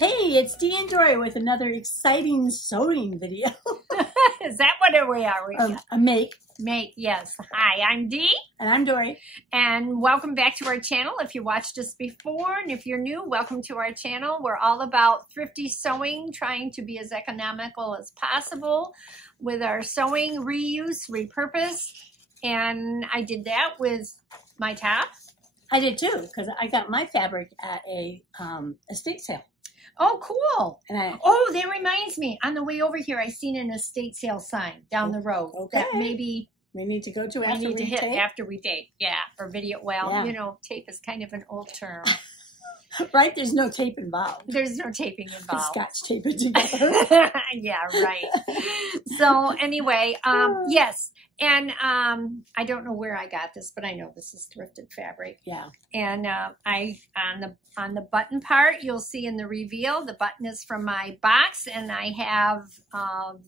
Hey, it's Dee and Dory with another exciting sewing video. Is that what we are? A make. Make, yes. Hi, I'm Dee. And I'm Dory. And welcome back to our channel. If you watched us before, and if you're new, welcome to our channel. We're all about thrifty sewing, trying to be as economical as possible with our sewing, reuse, repurpose. And I did that with my top. I did too, because I got my fabric at a estate sale. Oh, cool. And oh, that reminds me. On the way over here, I seen an estate sale sign down the road. Okay. That maybe we need to go to I after need to we hit tape. after we tape. Yeah, or video. Well, Yeah. you know, tape is kind of an old term. Right? There's no tape involved. There's no taping involved. Scotch tape it together. Yeah, right. So anyway, yes. And I don't know where I got this, but I know this is thrifted fabric. Yeah. And on the button part, you'll see in the reveal, the button is from my box, and I have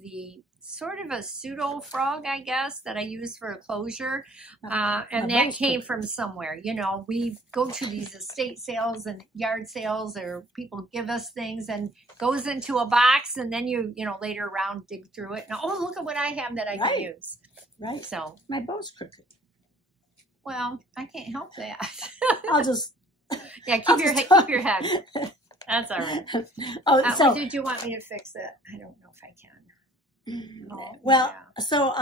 the sort of a pseudo frog, I guess, that I use for a closure. And that came from somewhere. You know, we go to these estate sales and yard sales, or people give us things and goes into a box, and then you know, later around dig through it. And, oh, look at what I have that I can use. Right. So my bow's crooked. Well, I can't help that. I'll just keep your head. That's all right. Oh, so did you want me to fix it? I don't know if I can. Oh, well, yeah. So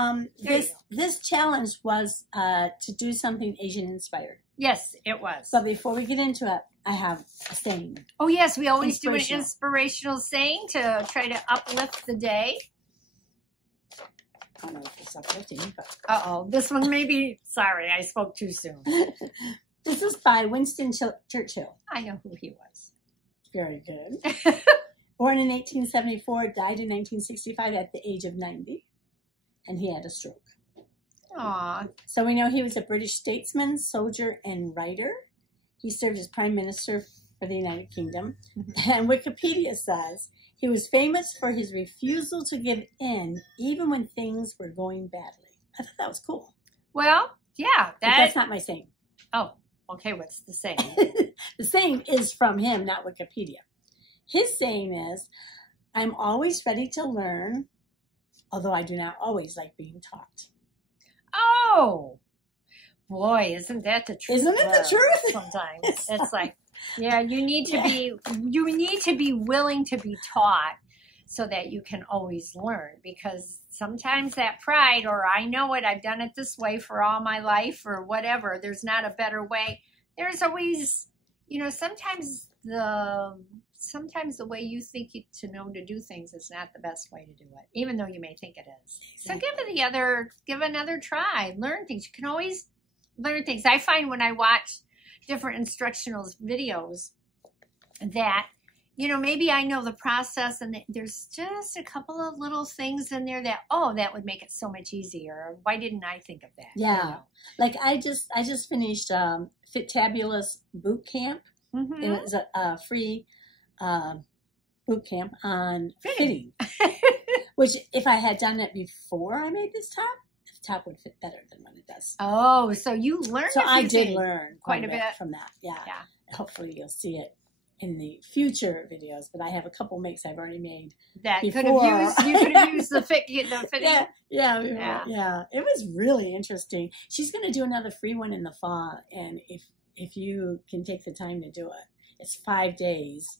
this challenge was to do something Asian inspired. Yes, it was. But before we get into it, I have a saying. Oh yes, we always do an inspirational saying to try to uplift the day. I don't know if it's uplifting, but Uh-oh, this one maybe, sorry, I spoke too soon. This is by Winston Churchill. I know who he was. Very good. Born in 1874, died in 1965 at the age of 90, and he had a stroke. Aw. So we know he was a British statesman, soldier, and writer. He served as Prime Minister for the United Kingdom. And Wikipedia says he was famous for his refusal to give in, even when things were going badly. I thought that was cool. Well, yeah. But that's not my saying. Oh, okay, what's the saying? The saying is from him, not Wikipedia. His saying is, I'm always ready to learn, although I do not always like being taught. Oh, boy, isn't that the truth? Isn't it the truth? Sometimes it's like, yeah, you need to be willing to be taught so that you can always learn, because sometimes that pride, or I know it, I've done it this way for all my life, or whatever, there's not a better way. There's always, you know, sometimes the way you think to know to do things is not the best way to do it, even though you may think it is. Exactly. So give another try. Learn things. You can always learn things. I find when I watch different instructional videos that, you know, maybe I know the process, and there's just a couple of little things in there that, oh, that would make it so much easier. Why didn't I think of that? Yeah. You know? Like I just finished Fitabulous boot camp. Mm-hmm. It was a free boot camp on fitting. Which, if I had done it before I made this top, the top would fit better than what it does. Oh, so you learned. So I did learn quite a bit from that. Yeah. Yeah. Hopefully you'll see it in the future videos, but I have a couple makes I've already made that before. You could have used the fitting. Yeah. It was really interesting. She's going to do another free one in the fall, and if you can take the time to do it, it's 5 days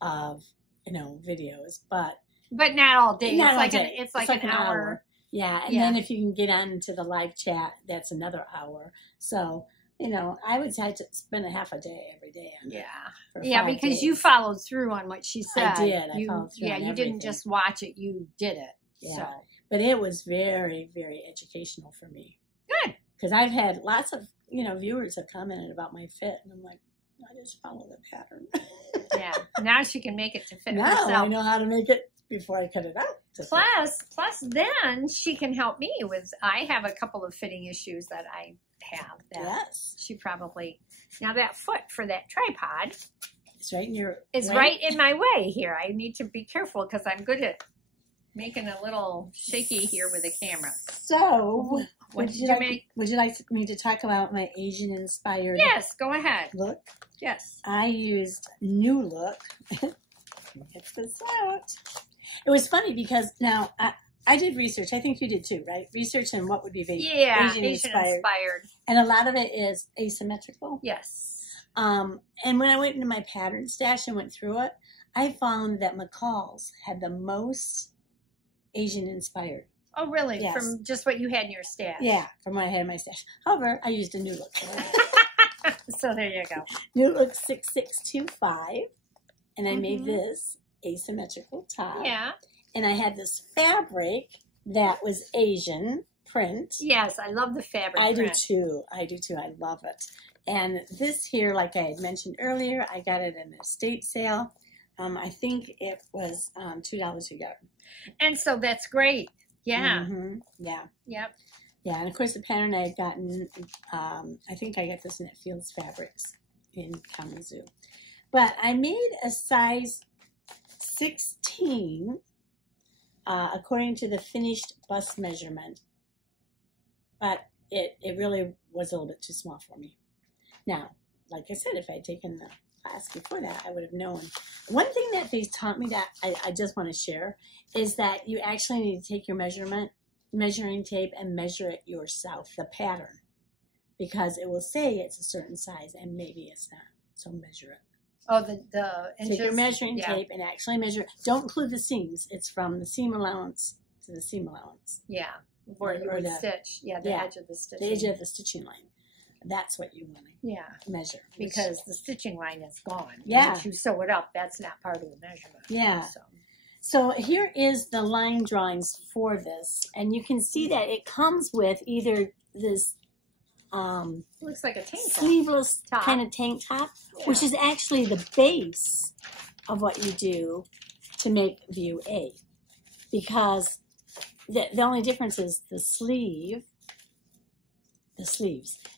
of, you know, videos, but not all day. It's like an hour. Yeah, and then if you can get on to the live chat, that's another hour. So, you know, I would say to spend a half a day every day on it. Yeah, because you followed through on what she said. I did. I followed through on you everything. didn't just watch it, you did it. Yeah. So. But it was very, very educational for me. Good. Because I've had lots of, you know, viewers have commented about my fit, and I'm like, I just follow the pattern. Yeah. Now she can make it to fit now herself. I know how to make it before I cut it out. Plus then she can help me with, I have a couple of fitting issues that I have that she probably, now that foot for that tripod it's right in your right in my way here. I need to be careful because I'm good at making a little shaky here with the camera. So, would you like me to talk about my Asian inspired? Yes, go ahead. Look. Yes. I used New Look Get this out. It was funny because now I did research. I think you did too, right? Research on what would be Asian inspired. And a lot of it is asymmetrical. Yes. And when I went into my pattern stash and went through it, I found that McCall's had the most Asian inspired. Oh, really? Yes. From just what you had in your stash? Yeah, from what I had in my stash. However, I used a new look. So there you go. NewLook6625. And I made this asymmetrical top. Yeah. And I had this fabric that was Asian print. Yes, I love the fabric I print. do too. I do too. I love it. And this here, like I had mentioned earlier, I got it in an estate sale. I think it was $2 a yard. And so that's great. Yeah. Yeah. Yep. Yeah. And of course, the pattern I had gotten, I think I got this in at Fields Fabrics in Kalamazoo. But I made a size 16 according to the finished bust measurement. But it really was a little bit too small for me. Now, like I said, if I had taken the class before that, I would have known. One thing that they taught me that I just want to share is that you actually need to take your measuring tape and measure it yourself, the pattern, because it will say it's a certain size and maybe it's not. So measure it. Oh, the inches. Take your measuring tape and actually measure it. Don't include the seams. It's from the seam allowance to the seam allowance. Yeah, where you would stitch. Yeah, the edge of the stitching. The edge of the stitching line. That's what you want to measure. Because the stitching line is gone. Yeah. Once you sew it up, that's not part of the measurement. Yeah. So here is the line drawings for this. And you can see that it comes with either this looks like a tank top. Sleeveless kind of tank top, which is actually the base of what you do to make view A. Because the only difference is the sleeves.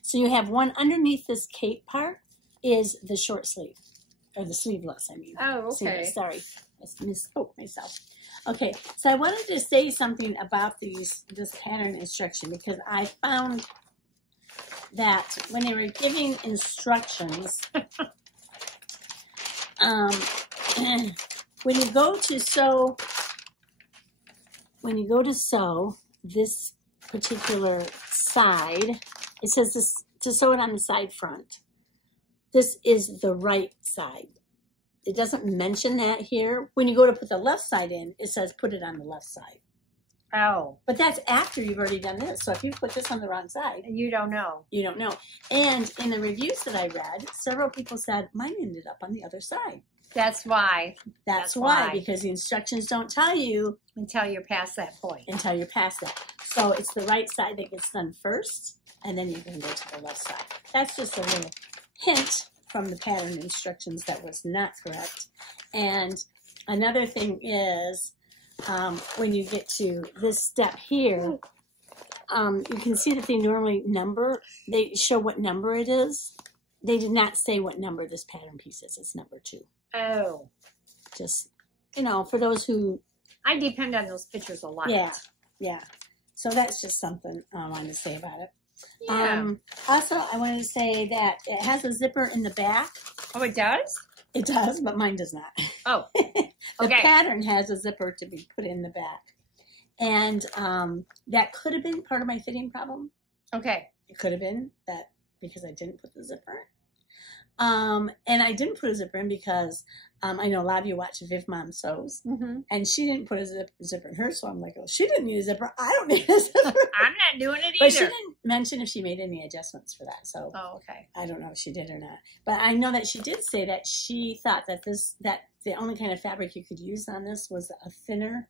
So you have one underneath this cape part is the short sleeve, or the sleeveless, I mean. Oh, okay. Sleeveless, sorry, I misspoke myself. Okay, so I wanted to say something about this pattern instruction because I found that when they were giving instructions, when you go to sew this particular side, it says this to sew it on the side front. This is the right side. It doesn't mention that here. When you go to put the left side in, it says put it on the left side. Oh. But that's after you've already done this. So if you put this on the wrong side, you don't know. You don't know. And in the reviews that I read, several people said mine ended up on the other side. That's why. That's why, because the instructions don't tell you until you're past that point. Until you're past that. So it's the right side that gets done first, and then you can go to the left side. That's just a little hint from the pattern instructions that was not correct. And another thing is, when you get to this step here, you can see that they normally they show what number it is. They did not say what number this pattern piece is. It's number 2. Oh. Just, for those who... I depend on those pictures a lot. Yeah. So that's just something I wanted to say about it. Yeah. Also, I wanted to say that it has a zipper in the back. Oh, it does? It does, but mine does not. Oh, The pattern has a zipper to be put in the back. And that could have been part of my fitting problem. Okay. It could have been that because I didn't put the zipper in. And I didn't put a zipper in because I know a lot of you watch Viv Mom Sews. And she didn't put a zipper in hers. So I'm like, oh, she didn't need a zipper. I don't need a zipper. I'm not doing it either. But she didn't mention if she made any adjustments for that. So okay. I don't know if she did or not. But I know that she did say that she thought that the only kind of fabric you could use on this was a thinner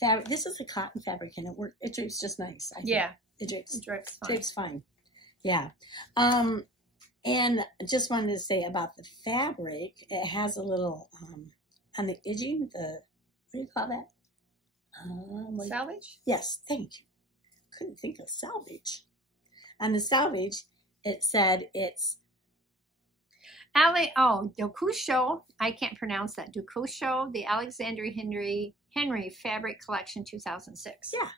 fabric. This is a cotton fabric and it drapes just nice. I think. It drapes fine. Yeah. And I just wanted to say about the fabric, it has a little, on the edging, what do you call that? Salvage? Yes, thank you. Couldn't think of salvage. On the salvage, it said it's... Ducusho. I can't pronounce that. Ducusho, the Alexander Henry Fabric Collection 2006. Yeah.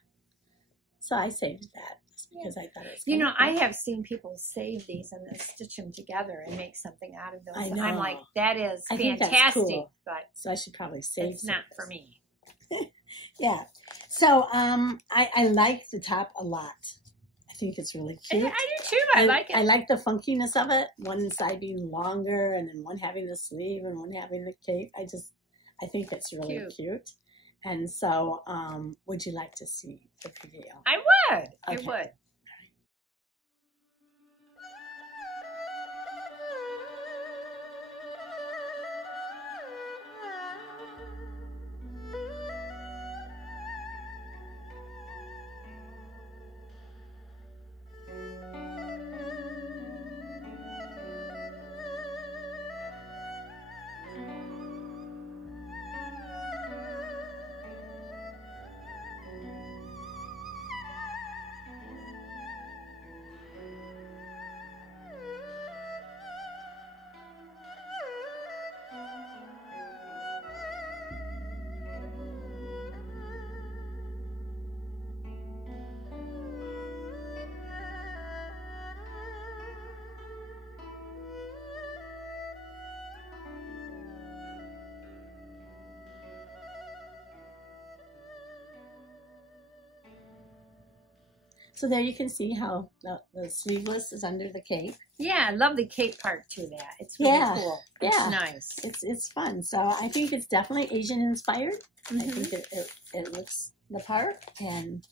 So I saved that just because I thought it was You know, kind of I have seen people save these and then stitch them together and make something out of those. I know. I'm like, that is I think that's fantastic, cool. but so I should probably save it's some not of for this. me. Yeah. So I like the top a lot. I think it's really cute. I do too. I like it. I like the funkiness of it. One side being longer, and then one having the sleeve, and one having the cape. I think it's really cute. And so, would you like to see the video? I would. Okay. I would. So there you can see how the sleeveless is under the cape. Yeah, I love the cape part to that. It's really cool. It's Yeah. nice. It's fun. So I think it's definitely Asian inspired. I think it looks the part, and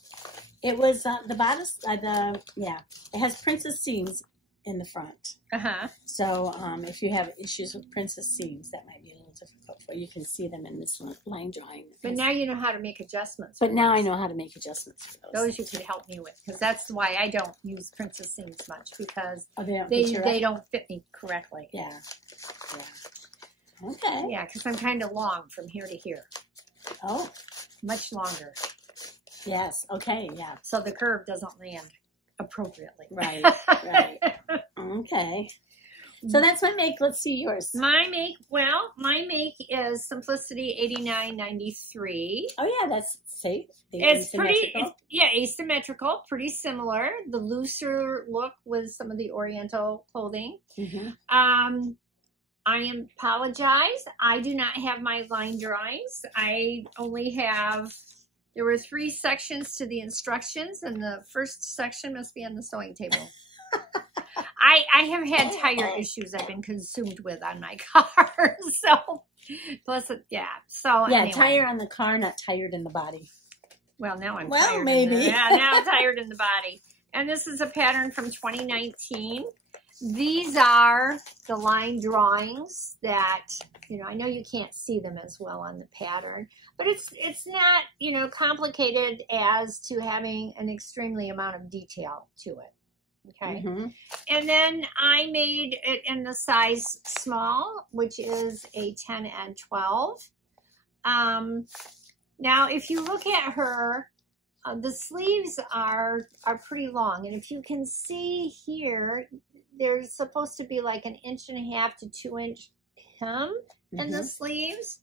it was the bodice. It has princess seams in the front. So if you have issues with princess seams, that might be a little difficult for you. You can see them in this line drawing. But now you know how to make adjustments. But now I know how to make adjustments for those. Those you could help me with, because that's why I don't use princess seams much, because they don't fit me correctly. Yeah. Okay. Yeah, because I'm kind of long from here to here. Oh. Much longer. Yes. Okay. Yeah. So the curve doesn't land appropriately. Right. Right. Okay. So that's my make. Let's see yours. My make is Simplicity 8983. Oh yeah, that's safe. It's pretty, asymmetrical, pretty similar. The looser look with some of the Oriental clothing. I apologize. I do not have my line drawings. I only have, there were 3 sections to the instructions, and the first section must be on the sewing table. I have had tire issues I've been consumed with on my car. So, plus, So, yeah, anyway. tire on the car, not tired in the body. Well, now I'm well, tired. Maybe. Now I'm tired in the body. And this is a pattern from 2019. These are the line drawings that, I know you can't see them as well on the pattern, but it's not, complicated as to having an extremely amount of detail to it. Okay. And then I made it in the size small, which is a 10 and 12. Now, if you look at her, the sleeves are pretty long. And if you can see here, there's supposed to be like 1.5 to 2 inch hem in the sleeves.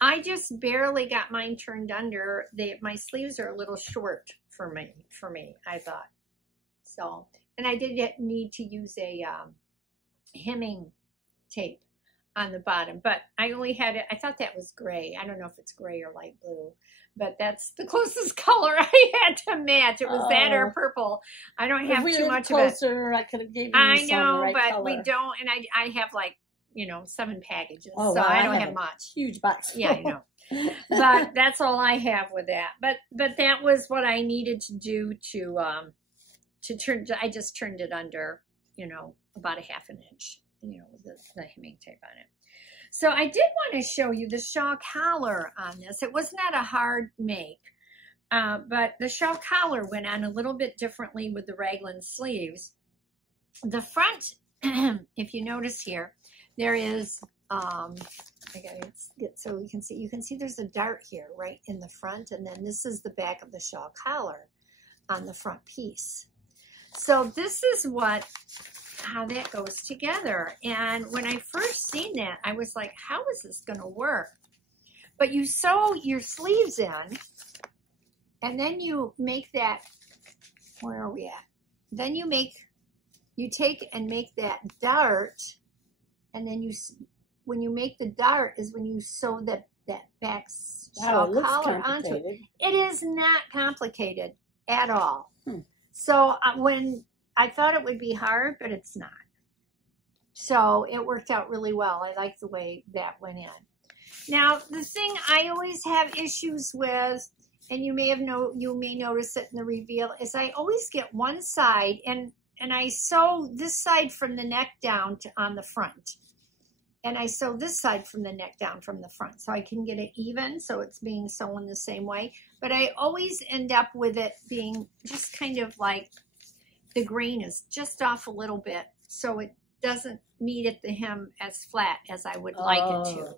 I just barely got mine turned under. My sleeves are a little short for me, I thought. So, and I did need to use a hemming tape on the bottom, but I only had it, I thought that was gray. I don't know if it's gray or light blue, but that's the closest color I had to match. It was that or purple. I don't have too much closer, of it. I could have given you I some know, right but color. we don't, and I have 7 packages, oh, so wow, I don't have much. Huge box. Yeah, I know. But that's all I have with that. But that was what I needed to do to turn. I just turned it under, about 1/2 inch, with the hemming tape on it. So I did want to show you the shawl collar on this. It was not a hard make, but the shawl collar went on a little bit differently with the raglan sleeves. The front, if you notice here, there is, I gotta get so you can see there's a dart here right in the front, and then this is the back of the shawl collar on the front piece. So this is how that goes together. And when I first seen that, I was like, how is this going to work? But you sew your sleeves in, and then you make that, where are we at? then you take and make that dart, and then when you make the dart is when you sew that back shawl collar onto it. It is not complicated at all. So when I thought it would be hard, but it's not. So it worked out really well. I like the way that went in. Now, the thing I always have issues with, and you may notice it in the reveal, is I always get one side, and I sew this side from the neck down on the front. And I sew this side from the neck down from the front, so I can get it even, so it's being sewn the same way. But I always end up with it being just kind of like the grain is just off a little bit, so it doesn't meet at the hem as flat as I would like it to.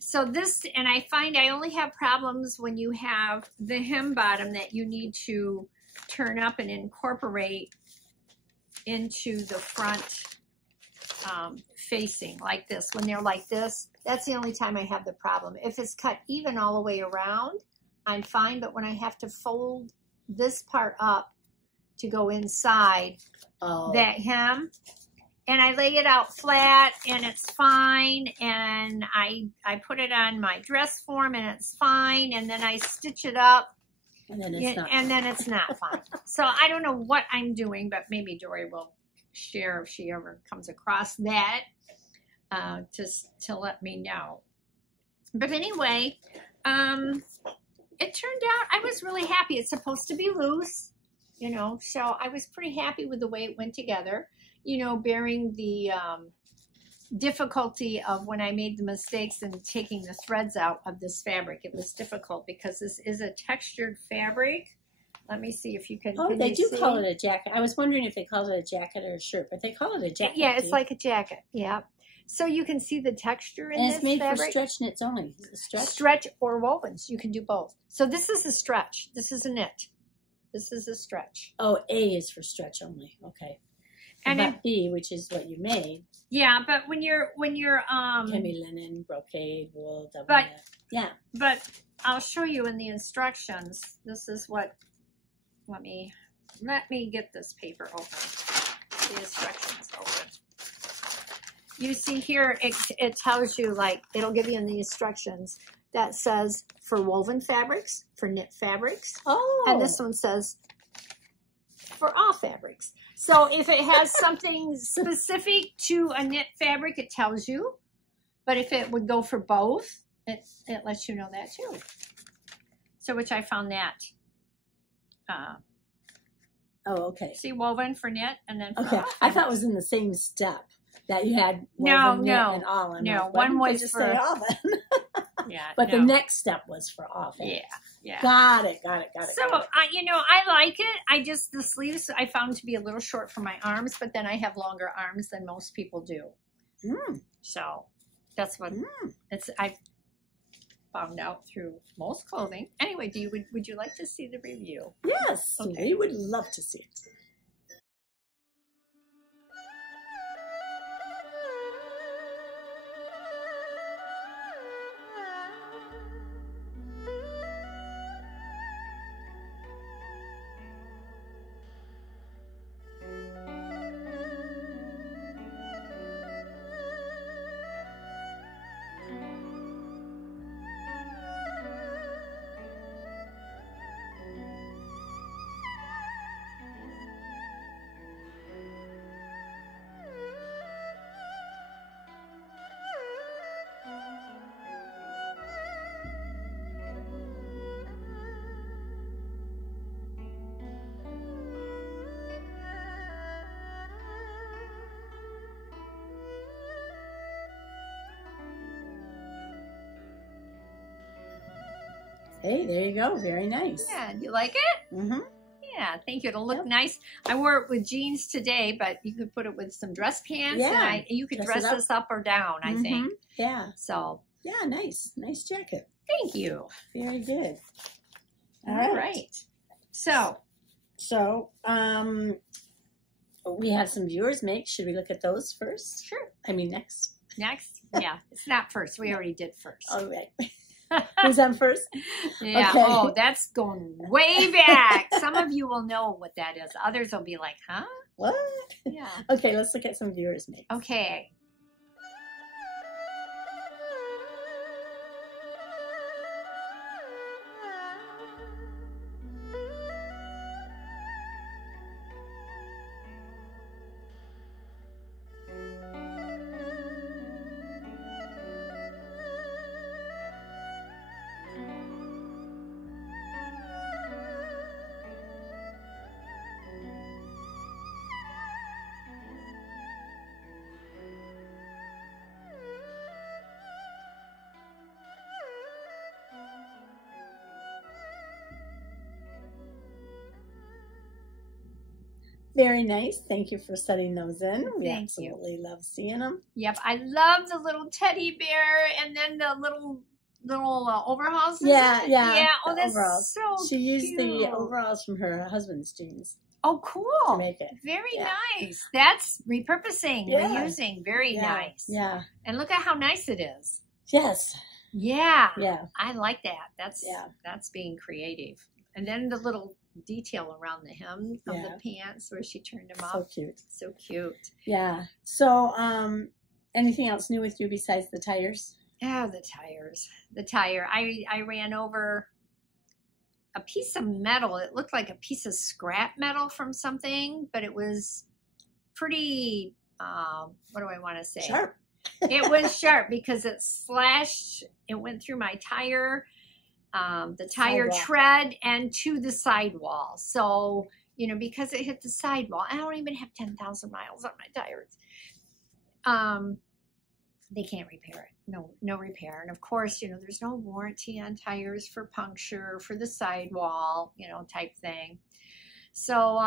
So this, and I find I only have problems when you have the hem bottom that you need to turn up and incorporate into the front facing like this. When they're like this, that's the only time I have the problem. If it's cut even all the way around, I'm fine, but when I have to fold this part up to go inside that hem, and I lay it out flat and it's fine, and I put it on my dress form and it's fine, and then I stitch it up and then it's not fine. So I don't know what I'm doing, but maybe Dory will share if she ever comes across that to let me know. But anyway, it turned out I was really happy. It's supposed to be loose, you know, so I was pretty happy with the way it went together, you know, bearing the difficulty of when I made the mistakes in taking the threads out of this fabric. It was difficult because this is a textured fabric. Let me see if you can. Oh, they do call it a jacket. I was wondering if they called it a jacket or a shirt, but they call it a jacket. Yeah, it's like a jacket. Yeah. So you can see the texture in this fabric. And it's made for stretch knits only. Is it stretch? Stretch or wovens. You can do both. So this is a stretch. This is a knit. This is a stretch. Oh, A is for stretch only. Okay. And not B, which is what you made. Yeah, but when you're can be linen, brocade, wool, double knit. Yeah. But I'll show you in the instructions. This is what. Let me get this paper open. The instructions open. You see here, it tells you, like, it'll give you in the instructions that says for woven fabrics, for knit fabrics. Oh. And this one says for all fabrics. So if it has something specific to a knit fabric, it tells you. But if it would go for both, it lets you know that too. So which I found that. Oh, okay. See, woven for knit, and then for okay. I thought it was in the same step that you had woven, knit, and all. No, one was just for all then. Yeah, but the next step was for all. Yeah. Got it. So I like it. I just the sleeves I found to be a little short for my arms, but then I have longer arms than most people do. So that's what it's. I found out through most clothing. Anyway, would you like to see the review? Yes, okay. We would love to see it. Hey, there you go. Very nice. Yeah, do you like it? Mm-hmm. Yeah, thank you. It'll look nice. I wore it with jeans today, but you could put it with some dress pants. Yeah. And you could dress this up or down, I think. Yeah. So. Yeah, nice. Nice jacket. Thank you. Very good. All right. So, we have some viewers make. Should we look at those first? Sure. I mean, next. Next? Yeah. It's not first. We already did first. All right. Who's on first? Yeah. Okay. Oh, that's going way back. Some of you will know what that is. Others will be like, huh? What? Yeah. Okay, let's look at some viewers' makes. Okay. Very nice. Thank you for setting those in. We Thank absolutely love seeing them. Yep. I love the little teddy bear and then the little overalls. Yeah. Oh, that's overalls. so She used cute. the overalls from her husband's jeans Oh, to cool. make it. Very nice. That's repurposing, Yeah. reusing. Very nice. Yeah. And look at how nice it is. Yes. Yeah. Yeah. I like that. That's being creative. And then the little detail around the hem of the pants where she turned them So up. cute. So cute. Yeah. So, anything else new with you besides the tires? Oh, the tires. The tire. I ran over a piece of metal. It looked like a piece of scrap metal from something, but it was pretty, what do I want to say? Sharp. It was sharp because it slashed, it went through my tire, the tire Sidewall. tread and to the sidewall. So, you know, because it hit the sidewall, I don't even have 10,000 miles on my tires. They can't repair it. No repair. And of course, you know, there's no warranty on tires for puncture, for the sidewall, you know, type thing. So,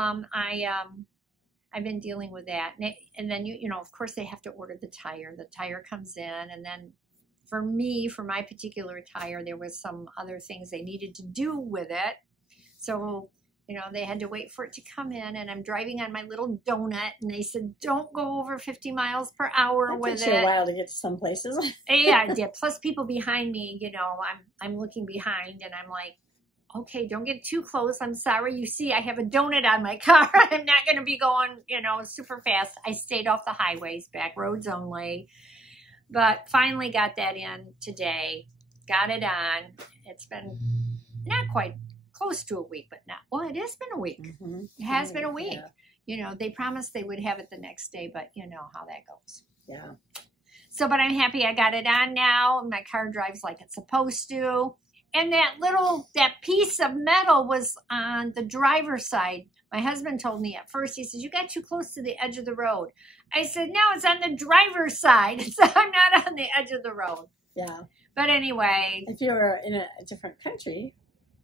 I've been dealing with that. And then, you know, of course they have to order the tire. The tire comes in, and then for me, for my particular tire, there was some other things they needed to do with it. So, you know, they had to wait for it to come in, and I'm driving on my little donut, and they said, don't go over 50 miles per hour with It takes you a it. while to get to some places. Yeah, it did. Plus people behind me, you know, I'm looking behind, and I'm like, okay, don't get too close. I'm sorry. You see, I have a donut on my car. I'm not going to be going, you know, super fast. I stayed off the highways, back roads only. But finally got that in today. Got it on. It's been not quite close to a week, but not. Well, it has been a week. Mm-hmm. It has been a week. Yeah. You know, they promised they would have it the next day, but you know how that goes. Yeah. So, but I'm happy I got it on now. My car drives like it's supposed to. And that piece of metal was on the driver's side. My husband told me at first, he says, you got too close to the edge of the road. I said, no, it's on the driver's side. So I'm not on the edge of the road. Yeah. But anyway. If you were in a different country,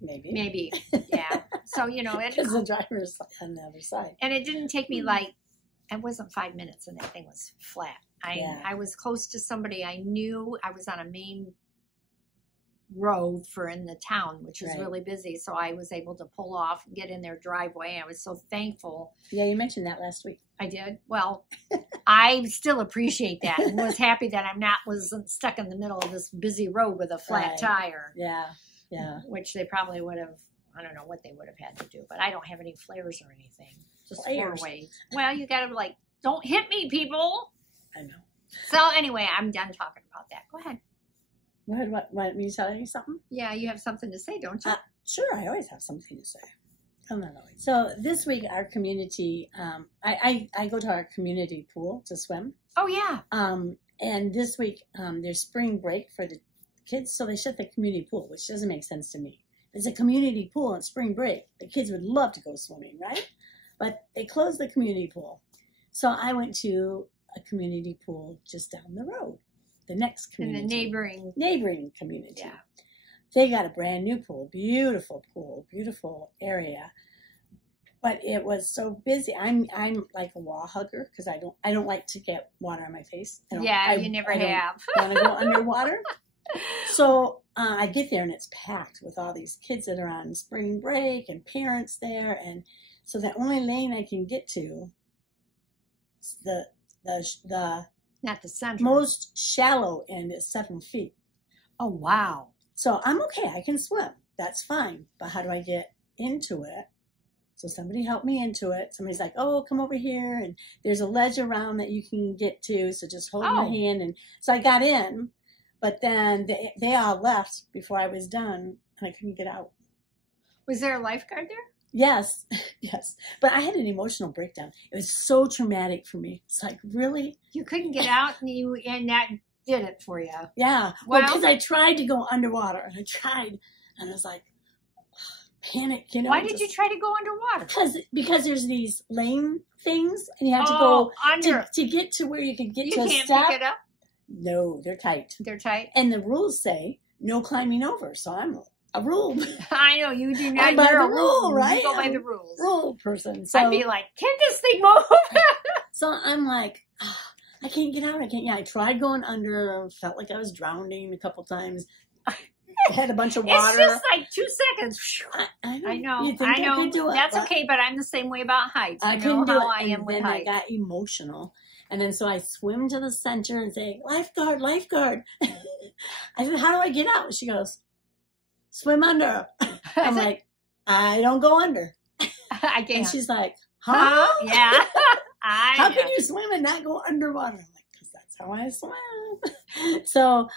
maybe. Yeah. So, you know. Because the driver's on the other side. And it didn't take me it wasn't 5 minutes and that thing was flat. I was close to somebody I knew. I was on a main road in the town, which was really busy. So I was able to pull off and get in their driveway. I was so thankful. Yeah, you mentioned that last week. I did. Well, I still appreciate that and was happy that wasn't stuck in the middle of this busy road with a flat tire. Yeah. Yeah. Which they probably would have, I don't know what they would have had to do, but I don't have any flares or anything. Just Flares. 4 ways. Well, you got to don't hit me, people. I know. So anyway, I'm done talking about that. Go ahead. Go ahead. Want me to tell you something? Yeah, you have something to say, don't you? Sure, I always have something to say. I'm not always. So this week, our community, I go to our community pool to swim. Oh, yeah. And this week, there's spring break for the kids, so they shut the community pool, which doesn't make sense to me. It's a community pool on spring break. The kids would love to go swimming, right? But they closed the community pool. So I went to a community pool just down the road. The next community. In the neighboring community. Yeah. They got a brand new pool, beautiful area. But it was so busy. I'm like a wall hugger because I don't like to get water on my face. You never have. Want to go underwater. So I get there and it's packed with all these kids that are on spring break and parents there, and so the only lane I can get to is the not the center. most shallow end is 7 feet. Oh, wow. So I'm okay. I can swim. That's fine. But how do I get into it? So somebody helped me into it. Somebody's like, oh, come over here. And there's a ledge around that you can get to. So just hold my hand. And so I got in. But then they all left before I was done. And I couldn't get out. Was there a lifeguard there? Yes. Yes. But I had an emotional breakdown. It was so traumatic for me. It's like, really? You couldn't get out and that did it for you. Yeah. Well, because I tried to go underwater. And I tried. And I was like, panic, you know. Why did you try to go underwater? Because there's these lane things. And you have to go under. To get to where you can get to a step. You can't pick it up? No, they're tight. They're tight? And the rules say no climbing over. So I'm a rule. I know, you do not. I'm by You're the a rule, right? You go by the rules. Rule person. So I'd be like, can this thing move? So I'm like, I can't get out. I can't. Yeah, I tried going under. Felt like I was drowning a couple times. I had a bunch of water. It's just like 2 seconds. I know. You think I could do it, That's okay, but I'm the same way about heights. I couldn't do it. I am with heights. I got emotional. And then so I swim to the center and say, lifeguard, lifeguard. I said, how do I get out? She goes, swim under. I'm like, I don't go under. I can't. And she's like, huh? Yeah. How can you swim and not go underwater? I'm like, because that's how I swim. So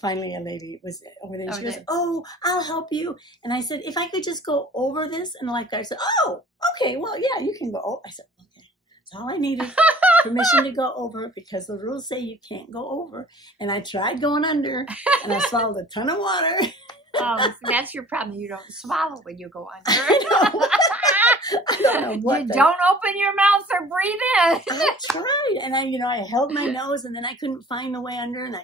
finally a lady was over there. And she goes, oh, I'll help you. And I said, if I could just go over this. And the lifeguard said, oh, okay, well, yeah, you can go. I said, okay. That's all I needed. Permission to go over because the rules say you can't go over. And I tried going under and I swallowed a ton of water. Oh, that's your problem. You don't swallow when you go under. I don't know what. You don't open your mouth or breathe in. I tried, and I held my nose, and then I couldn't find the way under, and I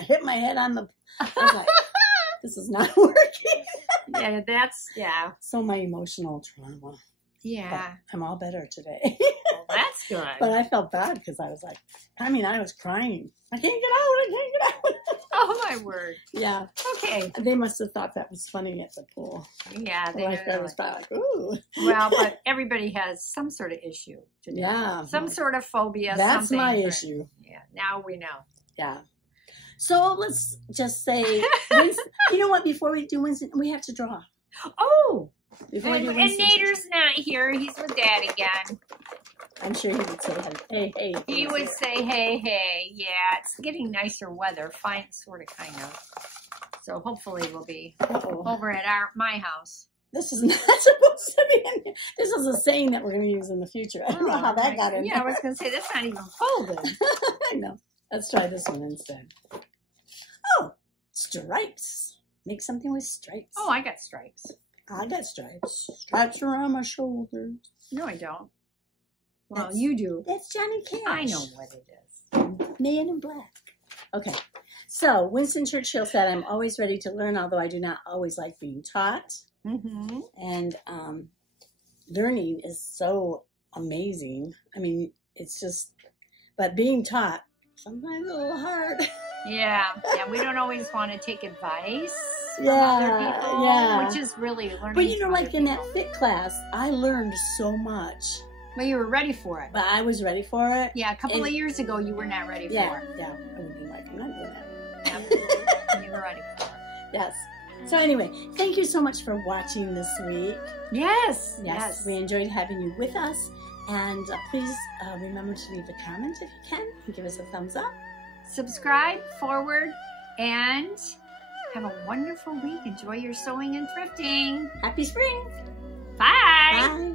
hit my head on the. I was like, this is not working. Yeah. So my emotional trauma. Yeah. But I'm all better today. Well, that's good. But I felt bad because I was like, I was crying. I can't get out. I can't get out. Oh, my word. Yeah. Okay. They must have thought that was funny at the pool. Yeah. They was probably like, ooh. Well, but everybody has some sort of issue to do. Yeah. Some sort of phobia. That's my issue. Yeah. Now we know. Yeah. So let's just say, you know what? Before we do Winston, we have to draw. Oh. And Nader's not here. He's with Dad again. I'm sure he would say, hey. He would say, hey. Yeah, it's getting nicer weather. Fine, sort of, kind of. So hopefully we'll be over at my house. This is not supposed to be in here. This is a saying that we're going to use in the future. I don't know how that got in there. Yeah, I was going to say, that's not even folded. I know. Let's try this one instead. Oh, stripes. Make something with stripes. Oh, I got stripes. I got stripes. Stripes around my shoulders. No, I don't. Well, you do. That's Johnny Cash. I know what it is. Man in Black. Okay. So, Winston Churchill said, I'm always ready to learn, although I do not always like being taught. Mm-hmm. And learning is so amazing. I mean, it's just, but being taught, sometimes a little hard. Yeah, we don't always want to take advice from other people, which is really learning. But you know, like in that fit class, I learned so much. Well, you were ready for it. But I was ready for it. Yeah, a couple of years ago, you were not ready for it. Yeah, I would be like, I'm not doing that. Absolutely. You were ready for it. Yes. So anyway, thank you so much for watching this week. Yes. We enjoyed having you with us. And please remember to leave a comment if you can. And give us a thumbs up. Subscribe, forward, and have a wonderful week. Enjoy your sewing and thrifting. Happy spring. Bye. Bye.